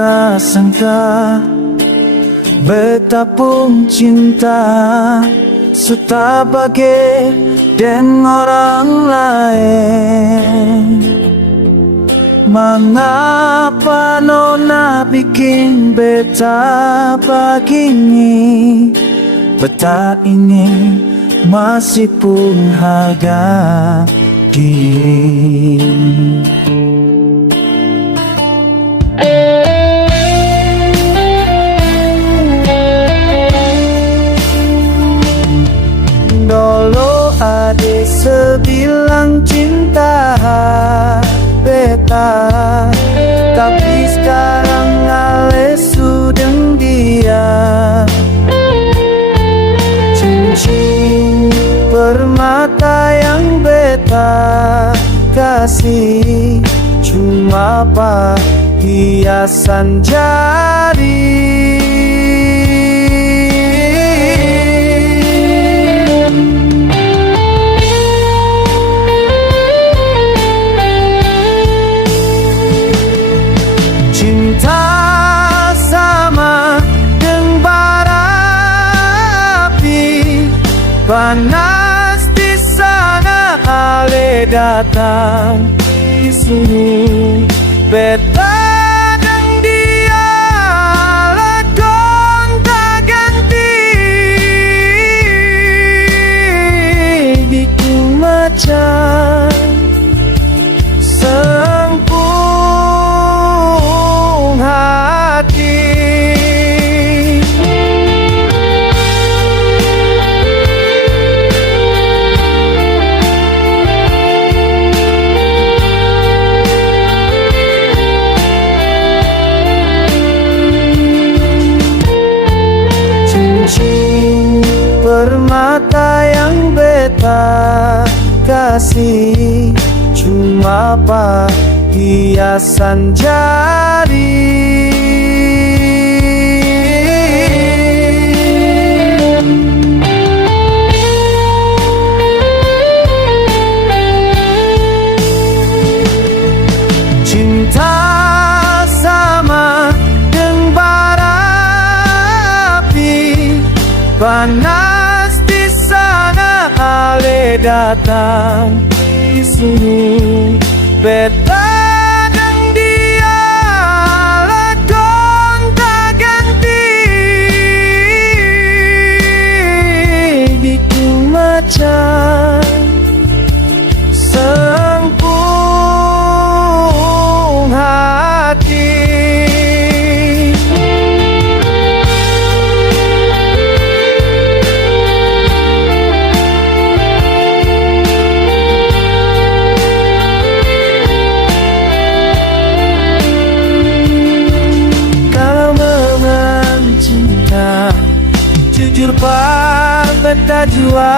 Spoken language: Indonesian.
sangka-sangka betapun cinta suta bagi dan orang lain. Mengapa nona bikin beta begini? Beta ini masih pun harga diri. Dulu ada sebilang cinta beta, tapi sekarang ale sudah dia. Cincin permata yang beta kasih cuma hiasan jari. Cinta sama dengan bara api, panas di sana ale datang di sini. Beta dan dia gonta ganti, bikin macam permata yang beta kasih cuma hiasan jari. Cinta sama dengan bara api, panas di sana ale datang di sini. Beta dan dia gonta ganti, bikin macam sempung hati. Jujur beta jua.